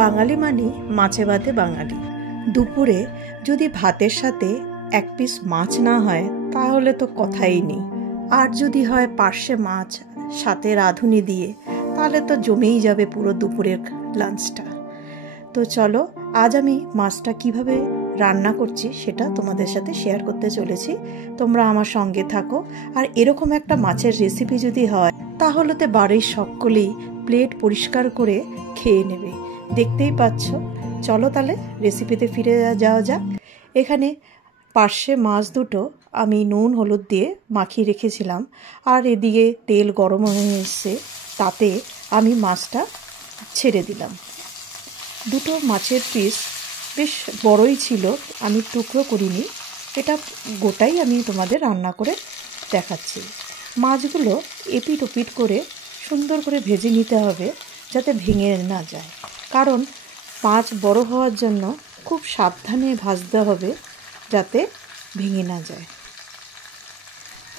বাঙালি মানে মাছে ভাতে বাঙালি। দুপুরে যদি ভাতের সাথে এক পিস মাছ না হয় তাহলে তো কথাই নেই। আর যদি হয় পার্শে মাছ সাথে রাঁধুনি দিয়ে, তাহলে তো জমেই যাবে পুরো দুপুরের লাঞ্চটা। তো চলো, আজ আমি মাছটা কিভাবে রান্না করছি সেটা তোমাদের সাথে শেয়ার করতে চলেছি। তোমরা আমার সঙ্গে থাকো। আর এরকম একটা মাছের রেসিপি যদি হয় তাহলে তো বাড়ির সকলেই প্লেট পরিষ্কার করে খেয়ে নেবে। দেখতেই পাচ্ছ। চলো তাহলে রেসিপিতে ফিরে যাওয়া যাক। এখানে পার্শে মাছ দুটো আমি নুন হলুদ দিয়ে মাখিয়ে রেখেছিলাম। আর এদিকে তেল গরম হয়ে এসছে, তাতে আমি মাছটা ছেড়ে দিলাম। দুটো মাছের পিস বেশ বড়ই ছিল, আমি টুকরো করিনি, এটা গোটাই আমি তোমাদের রান্না করে দেখাচ্ছি। মাছগুলো এপিট ওপিট করে সুন্দর করে ভেজে নিতে হবে, যাতে ভেঙে না যায়। কারণ মাছ বড় হওয়ার জন্য খুব সাবধানে ভাজতে হবে, যাতে ভেঙে না যায়।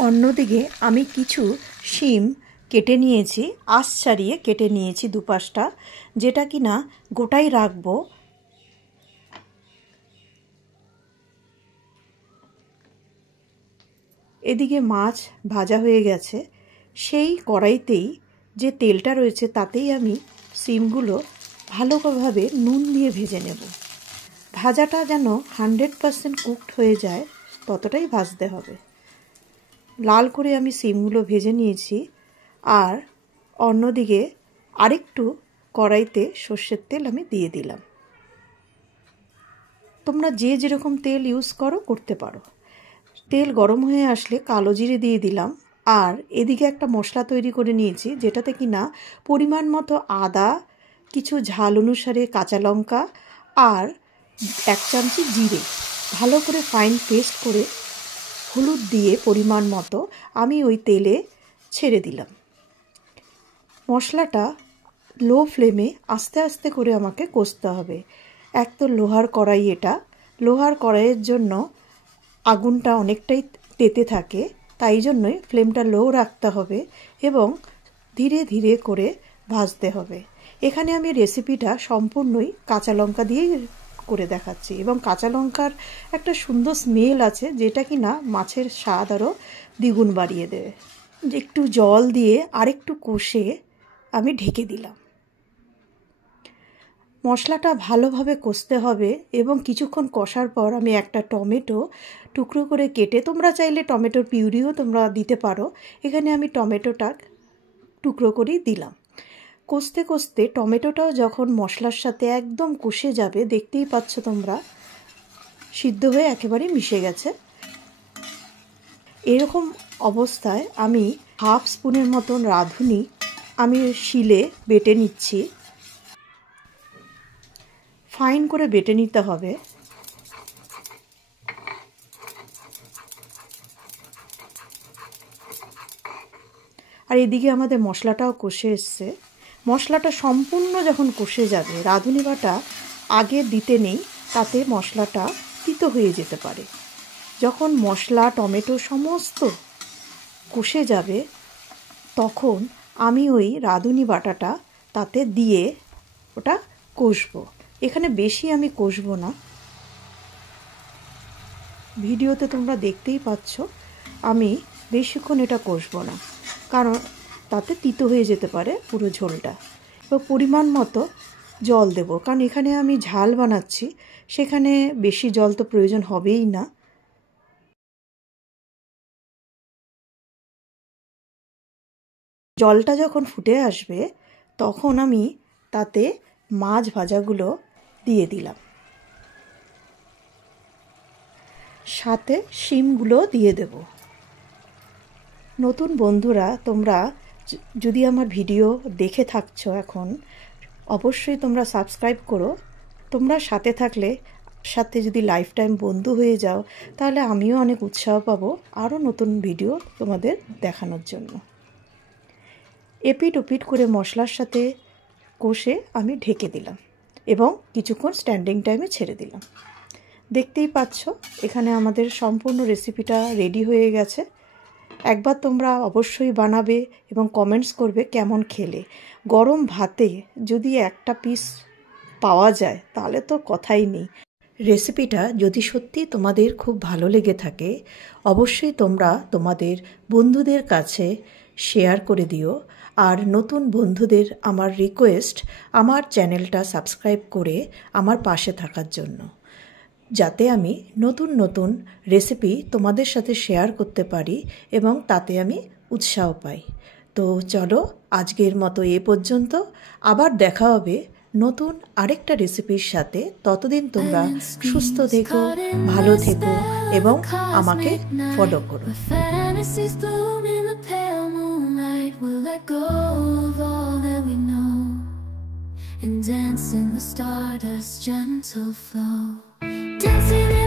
অন্যদিকে আমি কিছু শিম কেটে নিয়েছি, আঁশ ছাড়িয়ে কেটে নিয়েছি দুপাশটা, যেটা কিনা গোটাই রাখবো। এদিকে মাছ ভাজা হয়ে গেছে, সেই কড়াইতেই যে তেলটা রয়েছে তাতেই আমি শিমগুলো ভালোভাবে নুন দিয়ে ভেজে নেব। ভাজাটা যেন 100% কুকড হয়ে যায়, ততটাই ভাজতে হবে। লাল করে আমি শিমগুলো ভেজে নিয়েছি। আর অন্যদিকে আরেকটু কড়াইতে সর্ষের তেল আমি দিয়ে দিলাম। তোমরা যে যেরকম তেল ইউজ করতে পারো। তেল গরম হয়ে আসলে কালো জিরে দিয়ে দিলাম। আর এদিকে একটা মশলা তৈরি করে নিয়েছি, যেটাতে কিনা পরিমাণ মতো আদা, কিছু ঝাল অনুসারে কাঁচা লঙ্কা আর 1 চামচি জিরে ভালো করে ফাইন পেস্ট করে হলুদ দিয়ে পরিমাণ মতো আমি ওই তেলে ছেড়ে দিলাম। মশলাটা লো ফ্লেমে আস্তে আস্তে করে আমাকে কষতে হবে। এক তো লোহার কড়াই, এটা লোহার কড়াইয়ের জন্য আগুনটা অনেকটাই তেতে থাকে, তাই জন্যই ফ্লেমটা লো রাখতে হবে এবং ধীরে ধীরে করে ভাজতে হবে। এখানে আমি রেসিপিটা সম্পূর্ণই কাঁচা লঙ্কা দিয়ে করে দেখাচ্ছি, এবং কাঁচা লঙ্কার একটা সুন্দর স্মেল আছে, যেটা কিনা মাছের স্বাদ আরও দ্বিগুণ বাড়িয়ে দেবে। একটু জল দিয়ে আরেকটু কষে আমি ঢেকে দিলাম। মশলাটা ভালোভাবে কষতে হবে এবং কিছুক্ষণ কষার পর আমি একটা টমেটো টুকরো করে কেটে, তোমরা চাইলে টমেটোর পিউরিও তোমরা দিতে পারো, এখানে আমি টমেটোটা টুকরো করেই দিলাম। কষতে কষতে টমেটোটাও যখন মশলার সাথে একদম কষে যাবে, দেখতেই পাচ্ছ তোমরা সিদ্ধ হয়ে একেবারে মিশে গেছে। এরকম অবস্থায় আমি হাফ স্পুনের মতন রাঁধুনি আমি শিলে বেটে নিচ্ছি। ফাইন করে বেটে নিতে হবে। আর এদিকে আমাদের মশলাটাও কষে এসছে। মশলাটা সম্পূর্ণ যখন কষে যাবে, রাঁধুনি বাটা আগে দিতে নেই, তাতে মশলাটা তিতো হয়ে যেতে পারে। যখন মশলা টমেটো সমস্ত কষে যাবে, তখন আমি ওই রাঁধুনি বাটাটা তাতে দিয়ে ওটা কষবো। এখানে বেশি আমি কষবো না, ভিডিওতে তোমরা দেখতেই পাচ্ছ আমি বেশিক্ষণ এটা কষবো না, কারণ তাতে তিতো হয়ে যেতে পারে পুরো ঝোলটা। তো পরিমাণ মতো জল দেব, কারণ এখানে আমি ঝাল বানাচ্ছি, সেখানে বেশি জল তো প্রয়োজন হবেই না। জলটা যখন ফুটে আসবে, তখন আমি তাতে মাছ ভাজাগুলো দিয়ে দিলাম, সাথে শিমগুলো দিয়ে দেব। নতুন বন্ধুরা, তোমরা যদি আমার ভিডিও দেখে থাকছো এখন, অবশ্যই তোমরা সাবস্ক্রাইব করো। তোমরা সাথে থাকলে, সাথে যদি লাইফ টাইম বন্ধু হয়ে যাও, তাহলে আমিও অনেক উৎসাহ পাবো আরও নতুন ভিডিও তোমাদের দেখানোর জন্য। এপিট ওপিট করে মশলার সাথে কষে আমি ঢেকে দিলাম এবং কিছুক্ষণ স্ট্যান্ডিং টাইমে ছেড়ে দিলাম। দেখতেই পাচ্ছ এখানে আমাদের সম্পূর্ণ রেসিপিটা রেডি হয়ে গেছে। একবার তোমরা অবশ্যই বানাবে এবং কমেন্টস করবে কেমন খেলে। গরম ভাতে যদি একটা পিস পাওয়া যায় তাহলে তো কথাই নেই। রেসিপিটা যদি সত্যি তোমাদের খুব ভালো লেগে থাকে অবশ্যই তোমরা তোমাদের বন্ধুদের কাছে শেয়ার করে দিও। আর নতুন বন্ধুদের আমার রিকোয়েস্ট, আমার চ্যানেলটা সাবস্ক্রাইব করে আমার পাশে থাকার জন্য, যাতে আমি নতুন নতুন রেসিপি তোমাদের সাথে শেয়ার করতে পারি এবং তাতে আমি উৎসাহ পাই। তো চলো আজকের মতো এ পর্যন্ত, আবার দেখা হবে নতুন আরেকটা রেসিপির সাথে। ততদিন তোমরা সুস্থ থেকো, ভালো থেকো এবং আমাকে ফলো করো। And dance in the stardust gentle flow, dancing in